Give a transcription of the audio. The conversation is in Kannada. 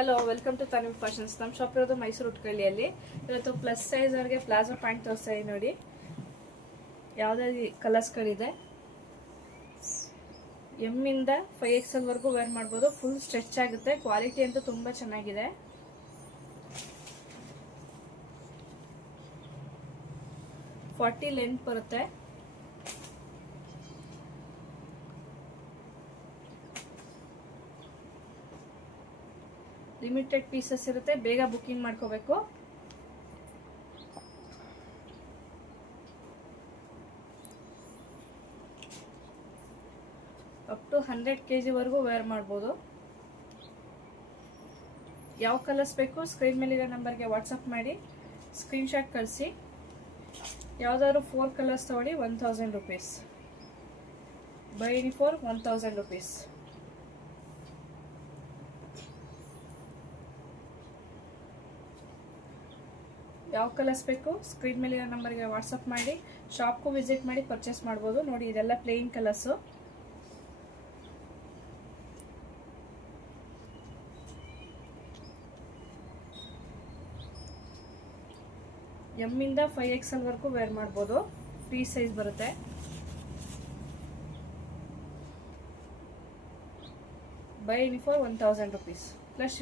Hello, welcome to Tanvi fashions. ನಮ್ಮ ಶಾಪ್ ಇರೋದು ಮೈಸೂರು ಉಟ್ಕಳ್ಳಿಯಲ್ಲಿ. ಇವತ್ತು ಪ್ಲಸ್ ಸೈಜ್ ಅವ್ರಿಗೆ ಪ್ಲಾಜೋ ಪ್ಯಾಂಟ್ ತೋರಿಸ್ತಾ ಇದೀನಿ ನೋಡಿ. ಯಾವುದೇ ಕಲರ್ಸ್ಗಳಿದೆ. ಎಮ್ ಇಂದ 5XL ವರೆಗೂ ವೇರ್ ಮಾಡ್ಬೋದು. ಫುಲ್ ಸ್ಟ್ರೆಚ್ ಆಗುತ್ತೆ. ಕ್ವಾಲಿಟಿ ಅಂತೂ ತುಂಬಾ ಚೆನ್ನಾಗಿದೆ. ಫಾರ್ಟಿ ಲೆಂತ್ ಬರುತ್ತೆ. ಲಿಮಿಟೆಡ್ ಪೀಸಸ್ ಇರುತ್ತೆ, ಬೇಗ ಬುಕಿಂಗ್ ಮಾಡ್ಕೋಬೇಕು. ಅಪ್ ಟು 100 kg ವರೆಗೂ ವೇರ್ ಮಾಡ್ಬೋದು. ಯಾವ ಕಲರ್ಸ್ ಬೇಕು ಸ್ಕ್ರೀನ್ ಮೇಲಿರೋ ನಂಬರ್ಗೆ ವಾಟ್ಸಪ್ ಮಾಡಿ ಸ್ಕ್ರೀನ್ಶಾಟ್ ಕಳಿಸಿ. ಯಾವ್ದಾದ್ರು 4 ಕಲರ್ಸ್ ತಗೊಳ್ಳಿ, 1000 ರುಪೀಸ್. By any 4 1000 rupees. ಯಾವ ಕಲರ್ಸ್ ಬೇಕು ಸ್ಕ್ರೀನ್ ಮೇಲಿರೋ ನಂಬರ್ಗೆ ವಾಟ್ಸಪ್ ಮಾಡಿ, ಶಾಪ್ಗೂ ವಿಸಿಟ್ ಮಾಡಿ ಪರ್ಚೇಸ್ ಮಾಡ್ಬೋದು. ನೋಡಿ, ಇದೆಲ್ಲ ಪ್ಲೇನ್ ಕಲರ್ಸು. ಎಮ್ ಇಂದ 5XL ವರೆಗೂ ವೇರ್ ಮಾಡ್ಬೋದು. ಫ್ರೀ ಸೈಜ್ ಬರುತ್ತೆ. By any for 1000 rupees plus